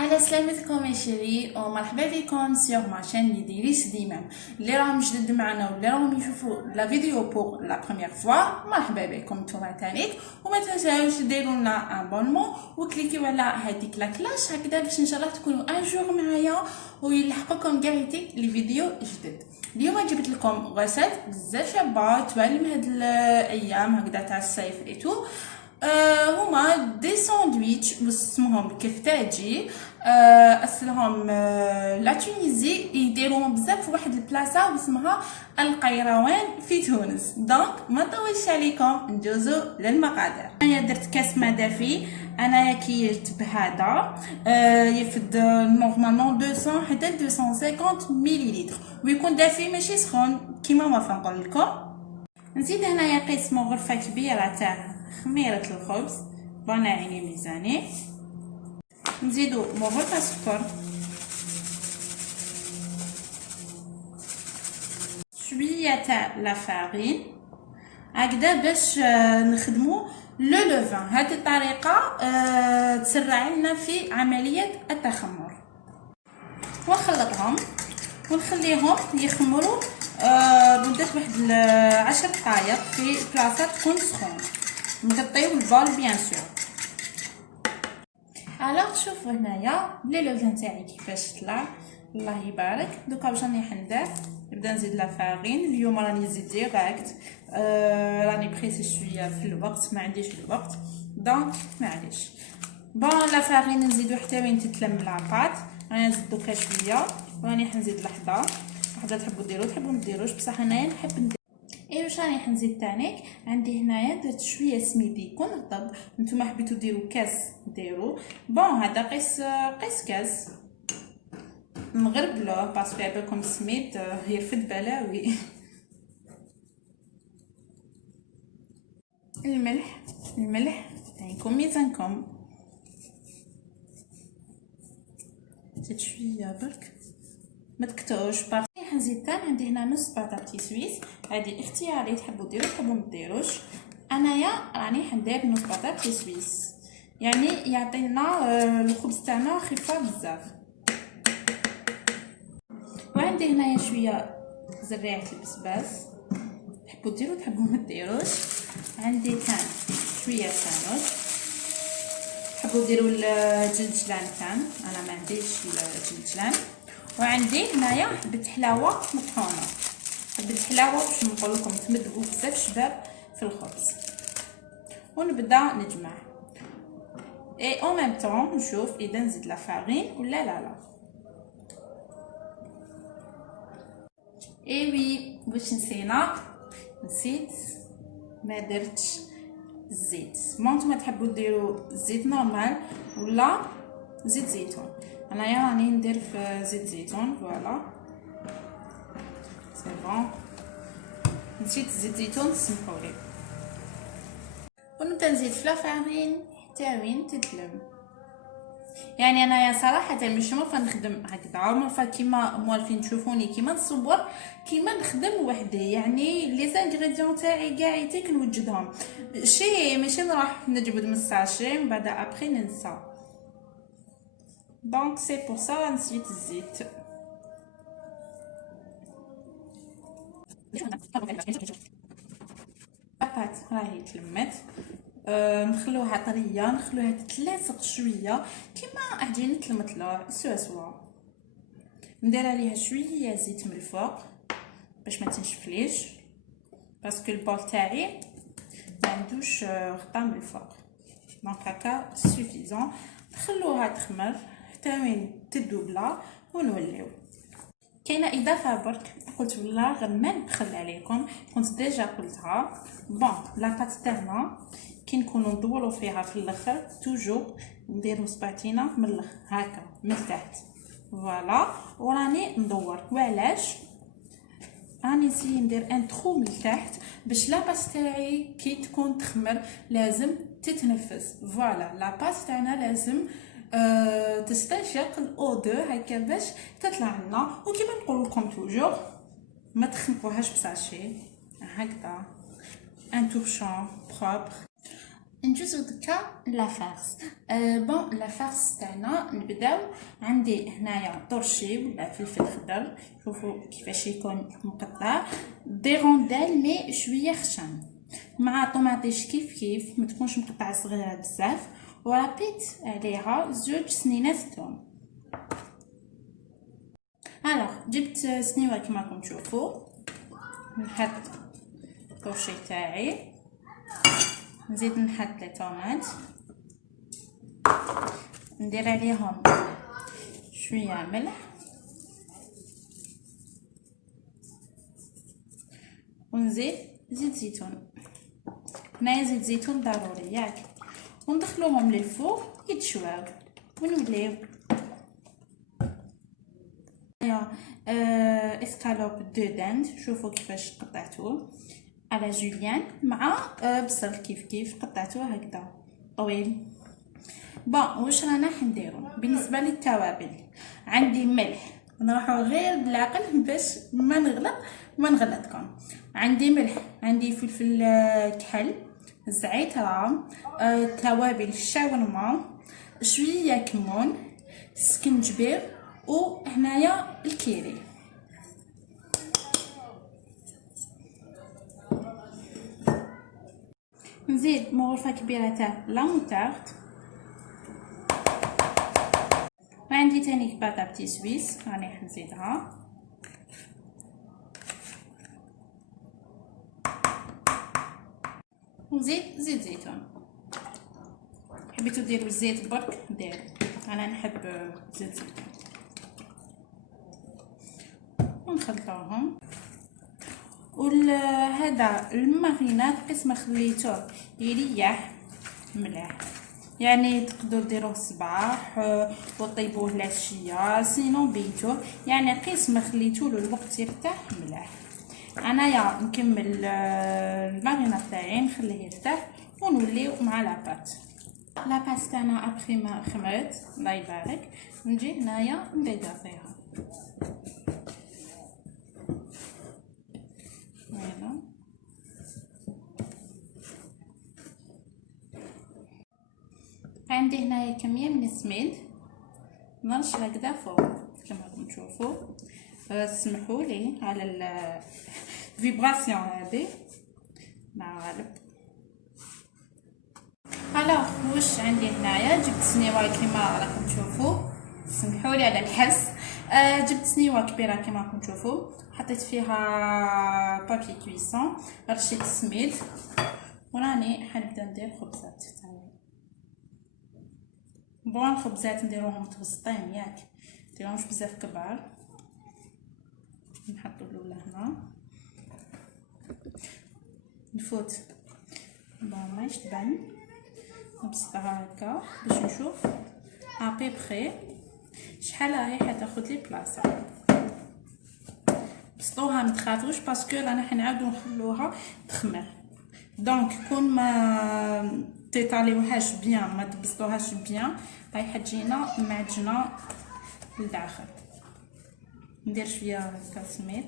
على سلامتكم يا شيري ومرحبا بكم سيغ ما شان اللي ديريش ديما اللي راهم جدد معنا واللي راهم يشوفوا لا فيديو بوغ لا بروميير فوا. مرحبا بكم نتوما تانيك وما تنساوش ديروا لنا ابونمون وكليكيو على هذيك لا كلاش هكذا باش ان شاء الله تكونوا ان جور معايا ويلحقكم كاع لي فيديو جدد. اليوم جبت لكم غسات بزاف شابه توالم هاد الايام هكذا تاع الصيف ايتو. هما دي ساندويتش اسمهم كفتاجي. اصلهم لا تونيزي يديروهم بزاف في واحد البلاصه اسمها القيروان في تونس. دونك ما نطولش عليكم ندوزو للمقادير. انا درت كاس ما دافي، انايا كيلت بهذا يفد نورمالمون 200 حتى 250 مليلتر ويكون دافي ماشي سخون كيما ما فنقول لكم. نزيد هنايا قسمه غرفه كبيره تاع خميرة الخبز رانا عيني ميزاني. نزيدو مربى سكر، شويه تاع لا فارين هكذا باش نخدمو لو لوفان. هذه الطريقه تسرع لنا في عمليه التخمر. ونخلطهم ونخليهم يخمروا مده واحد 10 دقائق في بلاصه تكون سخونه. نغطيو البال بيان سور. الوغ شوفوا هنايا لي لوفان تاعي كيفاش طلع، الله يبارك. دوكا واش راني حندير؟ نبدا نزيد لا فارين. اليوم راني نزيد ديريكت، راني بريسي شويه في الوقت، ما عنديش الوقت دونك معليش. بون لا فارين نزيدو حتى وين تتلم لاباط. راني نزيد دوكا شويه وراني حنزيد لحظه تحبوا ديروا تحبوا ما ديروش، بصح انايا نحب ندير. اي واش راني حنزيد تانيك؟ عندي هنايا درت شويه سميد يكون رطب، نتوما حبيتو ديروا كاس ديروا. بون هذا قيس كاس نغربلوه باسكو عبالكم السميد يرفد بلاوي. الملح عينكم ميزانكم. زيد شويه برك ما تكتوش. حنزيد تاني عندي هنا نص بطاطي سويس، هذه اختياري تحبوا ديروا تحبوا ما ديروش. انايا راني حندير نص بطاطي سويس يعني يعطينا الخبز تاعنا خفيف بزاف. وعندي هنايا شويه زريعه البسباس تحبوا ديروا تحبوا ما ديروش. عندي كان شويه سانوت تحبوا ديروا الجلجلان كان، انا ما عنديش الجلجلان. وعندي هنايا حبه حلاوه مطحونه، حبه حلاوه باش نقول لكم تمدقوا بزاف شباب في الخبز. ونبدا نجمع اي او ميم طون نشوف اذا نزيد لا فارين ولا لا. اي وي واش نسيت ما درتش الزيت. نتوما تحبوا ديروا زيت نورمال ولا زيت زيتون. انايا راني ندير في زيت زيتون فوالا سي بون. نسيت زيت زيتون سمحولي. ونبدا نزيد في لافارين حتى وين تتلم. يعني انايا صراحه مش مرفا نخدم هكذا، مرفا كيما موالفين تشوفوني كيما نصور كيما نخدم وحدي، يعني لي زانغريديون تاعي كاع يتيك نوجدهم شي ماشي نروح نجبد من الساشي من بعد ابري ننسى. دونك سي بور سا نسيت الزيت. لاباط راهي تلمت، نخلوها طريه نخلوها تتلاصق شويه كيما عجينه المطلوع سوا. ندير عليها شويه زيت من الفوق باش ما تنشفليش باسكو البول تاعي ما عندوش غطا من الفوق. دونك هكا سوفيزون. نخلوها تخمر حتى وين تدوبلا ونوليو. كاينه اضافه برك قلت والله غير ما نبخل عليكم، كنت ديجا قلتها. بون لاباط تاعنا كي نكونوا ندوروا فيها في الاخر توجور نديروا صباعتينا من الاخر هكا من تحت فوالا وراني ندور. وعلاش راني نسيي ندير ان ترو من تحت باش لاباط تاعي كي تكون تخمر لازم تتنفس. فوالا لاباط تاعنا لازم تستنشق الاو2 هكا باش تطلع لنا. وكيما نقول لكم توجور ما تخنقوهاش بساشي هكذا ان تورشون بروبر. ندوزو دكا لا فارس. بون لا فارس تاعنا نبداو. عندي هنايا طرشي ولا فلفل خضر، شوفوا كيفاش يكون مقطع دي رونديل مي شويه خشن، مع طوماطيش كيف كيف ما تكونش مقطعه صغيره بزاف، ورابيت عليها زوج سنينات ثوم. الوغ جبت سنيوه كما راكم تشوفوا، نحط الطرشي تاعي، نزيد نحط لي طوماط، ندير عليهم شويه ملح ونزيد زيت زيتون. هنايا زيت زيتون ضروري ياك، وندخلوهم للفوق يتشواو ونوليو. اسكالوب دو داند، شوفوا كيفاش قطعتوه على جوليان، مع بصل كيف كيف قطعتوه هكذا طويل. بون واش رانا حنديرو بالنسبه للتوابل؟ عندي ملح، نروحو غير بالعقل باش ما نغلطكم. عندي ملح، عندي فلفل كحل، زعتر، توابل الشاورما، شويه كمون، سكنجبير، وهنايا الكيري. نزيد مغرفه كبيره تاع لا موتارد، وعندي تاني بطاطا سويس راني نزيدها، ونزيد زيت زيتون. حبيتو ديروا الزيت برك ديروا، انا نحب زيت زيتون. ونخلطوهم. هذا الماريناد قسم خليته يريح مليح، يعني تقدروا ديروه الصباح وطيبوه العشيه، سينو بيتوه، يعني قسم خليتوه الوقت يرتاح مليح. انايا نكمل الماريناد تاعي نخليه يرتاح ونوليو مع لاباط. لاباط تاعنا ابخي ما خمرت الله يبارك، نجي هنايا نبدا فيها. فوالا عندي هنايا كميه من السميد، نرش هكذا فوق كما راكم تشوفوا. سمحوا لي على الفيبراسيون هذه مع غالب. الوغ واش عندي هنايا؟ جبت سنيوه كما راكم تشوفوا، سمحوا لي على الحس. جبت سنيوه كبيره كما راكم تشوفوا، حطيت فيها بابي كويسون، رشيت السميد، وراني حنبدا ندير خبزات تاعي. بون الخبزات نديروهم متوسطين ياك، مديروهمش بزاف كبار. نحطو الاولى هنا، نفوت بون ماش تبان، نبسطها هكا باش نشوف ابي بخي شحال راهي حتاخد لي بلاصه. بسطوها متخافوش باسكو رانا حنعاودو نخلوها تخمر، دونك كون ما تيطاليوهاش بيان ما تبسطوهاش بيان راهي حتجينا معجنه لداخل. ندير شويه هكا سميد،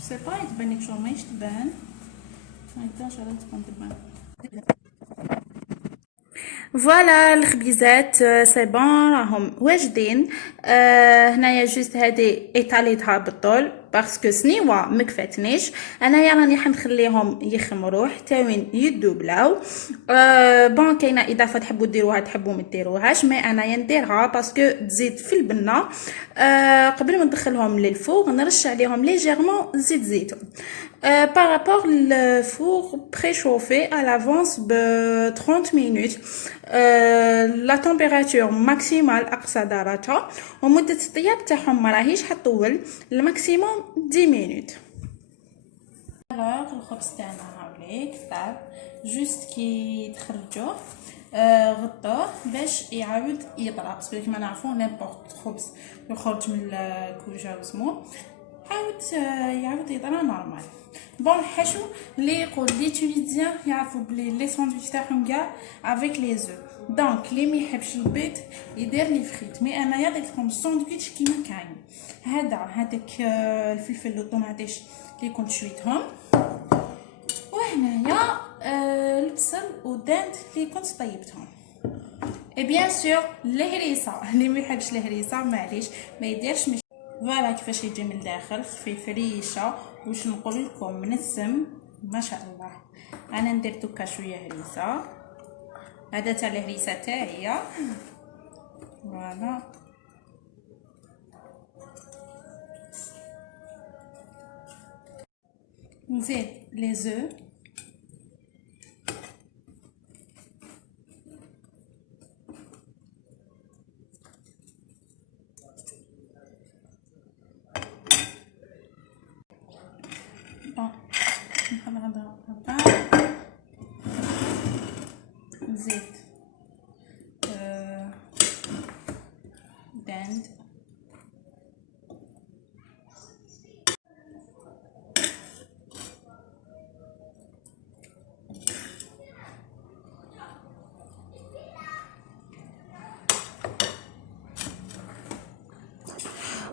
سي با تبان لك شغل ماهيش تبان هكذا، ان شاء الله تكون تبان. فوالا الخبيزات سي بون راهم واجدين. هنايا جوست هادي ايطاليتها بالطول باسكو سنيوه مكفاتنيش، انايا راني حنخليهم يخمروا حتى وين يدوبلاو. بون كاينه اضافه تحبوا ديروها تحبوا ما ديروهاش، مي انايا نديرها باسكو تزيد في البنه. قبل ما ندخلهم للفوغ نرش عليهم ليجيرمون زيت زيتون. بارابور الفوغ بريشوفي à l'avance ب 30 minutes. لا تمبيراتور ماكسيمال اقصى درجه، ومده الطياب تاعهم ما راهيش حطول، الماكسيموم 10 minutes. الوغ الخبز تاعنا هاوليك طاب، جوست كي تخرجوه غطوه باش يعاود يطرى، باسكو كيما نعرفو نيمبورط خبز يخرج من الكوجه وسمو يعاود يطرى نورمال. بون الحشو اللي يقول لي تونيزيان يعرفوا بلي لي ساندويتش تاعهم كاع افيك لي زو، دونك اللي ما يحبش البيض يدير لي فريت. مي انايا درت لكم الساندويتش كيما كاين. هذاك الفلفل والطوماطيش اللي كنت شويتهم، وهنايا البصل والدانت اللي كنت طيبتهم. اي بيان سور الهريسه، اللي ما يحبش الهريسه معليش ما يديرش. فوالا كيفاش يجي من الداخل خفيف ريشه. واش نقول لكم من السم ما شاء الله. انا ندير دوكا شويه هريسه، هذا تاع الهريسه تاعي. فوالا نزيد لي زو، نزيد داند،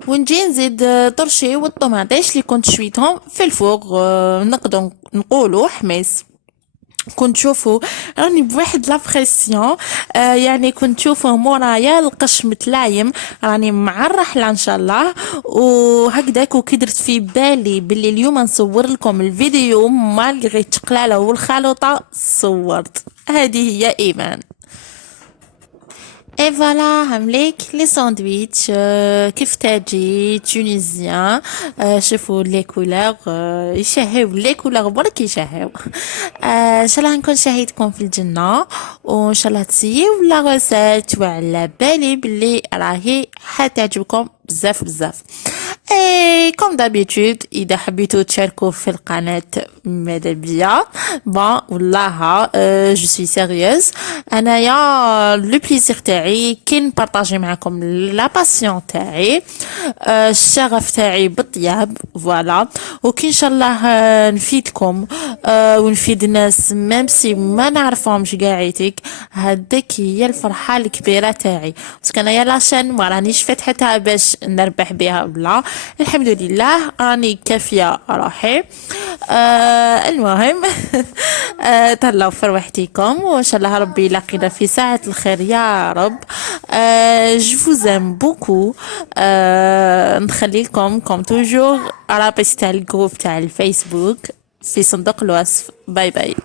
ونجي نزيد طرشي والطوماطيش اللي كنت شويتهم في الفوق. نقدر نقولوا حميص. كنت تشوفوا راني بواحد لابريسيون، يعني كنت تشوفوا مورايا القش متلايم، راني مع الرحله ان شاء الله. وهكذاك وكي درت في بالي باللي اليوم نصور لكم الفيديو مالغري التقلاله والخلطه صورت. هذه هي ايمان. اي فوالا عمليك لي ساندويتش كفتاجي تونيزيان. شوفوا لي كولور يشهيو، لي كولور برك يشهيو. ان شاء الله نكون شاهدكم في الجنه، وان شاء الله تسيو لا غوسيت، وعلى بالي بلي راهي حتعجبكم بزاف بزاف. اي كوم دابيتود اذا حبيتوا تشاركوا في القناه ماذا بيا بون والله جو سوي سيريوز. انايا لو بليزير تاعي كي نبارطاجي معكم لا باسيون تاعي، الشغف تاعي بالطياب فوالا. وكي ان شاء الله نفيدكم ونفيد الناس ميم سي ما نعرفهمش قاعيتك، هذيك هي الفرحه الكبيره تاعي. باسكو انايا لاشين ما رانيش فاتحتها باش نربح بها ولا، الحمد لله راني كافيه روحي. المهم تهلاو في روحتكم، وان شاء الله ربي يلاقينا في ساعه الخير يا رب. جو فوزام بوكو. نخلي لكم كوم توجور رابط تاع الجروب تاع الفيسبوك في صندوق الوصف. باي باي.